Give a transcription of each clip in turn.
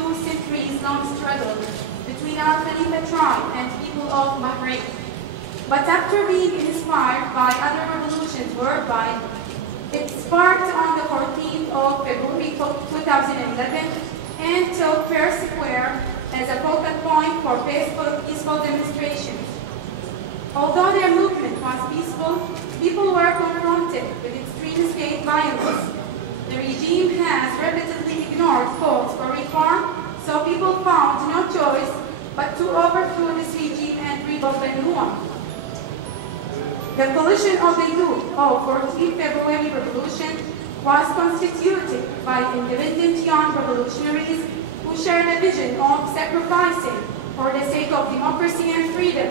two centuries-long struggle between Al Khalifa tribe and people of Bahrain. But after being inspired by other revolutions worldwide, it sparked on the 14th of February 2011 and took Paris Square as a focal point for peaceful demonstrations. Although their movement was peaceful, people were confronted with extreme state violence. The regime has repeatedly ignored calls for reform, so people found no choice but to overthrow this regime and rebuild a new one. The coalition of the youth of 14th February Revolution was constituted by independent young revolutionaries who shared a vision of sacrificing for the sake of democracy and freedom.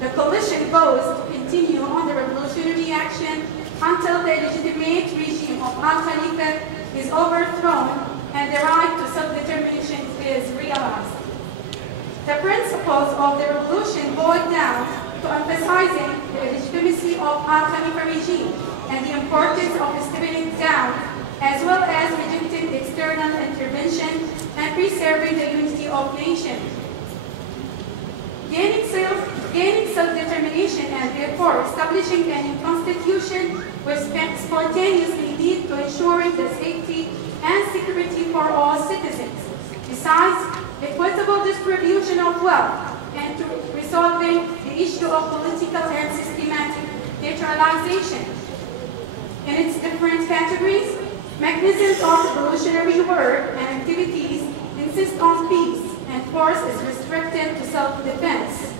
The coalition vows to continue on the revolutionary action until the legitimate regime of Al Khalifa is overthrown and the right to self-determination is realized. The principles of the revolution boiled down to emphasizing the legitimacy of Al Khalifa regime and the importance of stability down, as well as rejecting external intervention and preserving the unity of nations. Gaining self-determination and therefore establishing a new constitution will spontaneously lead to ensuring the safety and security for all citizens. Besides, equitable distribution of wealth and to resolving the issue of political and systematic neutralization. In its different categories, mechanisms of revolutionary work and activities insist on peace, and force is restricted to self-defense.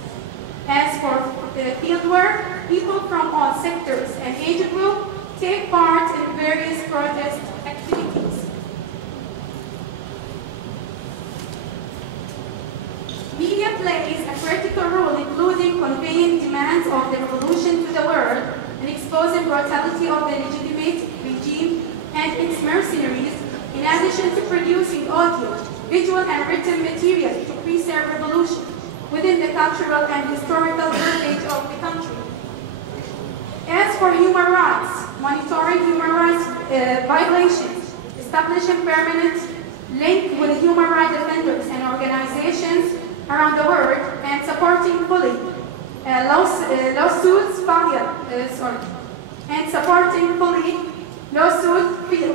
As for the field work, people from all sectors and age groups take part in various protest activities. Media plays a critical role, including conveying demands of the revolution to the world and exposing brutality of the legitimate regime and its mercenaries, in addition to producing audio, visual, and written material to preserve revolution within the cultural and historical heritage of the country. As for human rights, monitoring human rights violations, establishing permanent link with human rights defenders and organizations around the world, and supporting fully lawsuits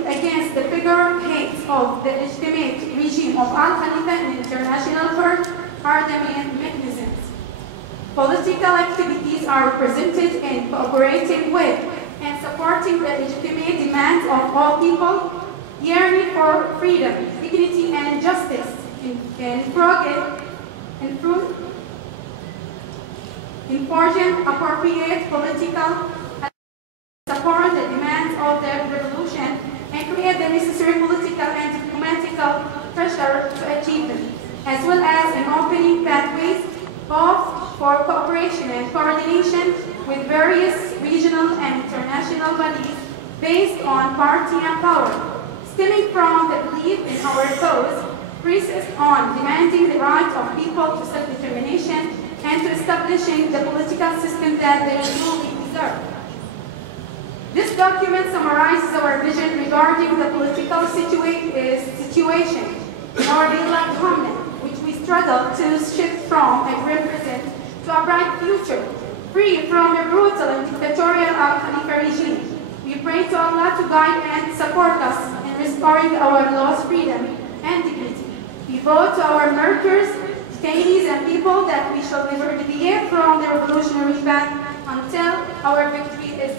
against the figureheads of the legitimate regime of Al Khalifa in international court are the main mechanisms. Political activities are represented in cooperating with and supporting the legitimate demands of all people yearning for freedom, dignity, and justice, enforcing appropriate political support the demands of the revolution and create the necessary political and diplomatic pressure to achieve them, as well as in opening pathways for cooperation and coordination with various regional and international bodies based on party and power, stemming from the belief in our cause, persist on demanding the right of people to self-determination and to establishing the political system that they truly deserve. This document summarizes our vision regarding the political situation in our daylight homeland, which we struggle to shift from a grim present to a bright future, free from the brutal and dictatorial Al Khalifa regime. We pray to Allah to guide and support us in restoring our lost freedom and dignity. We vow to our martyrs, detainees, and people that we shall never deviate from the revolutionary path until our victory is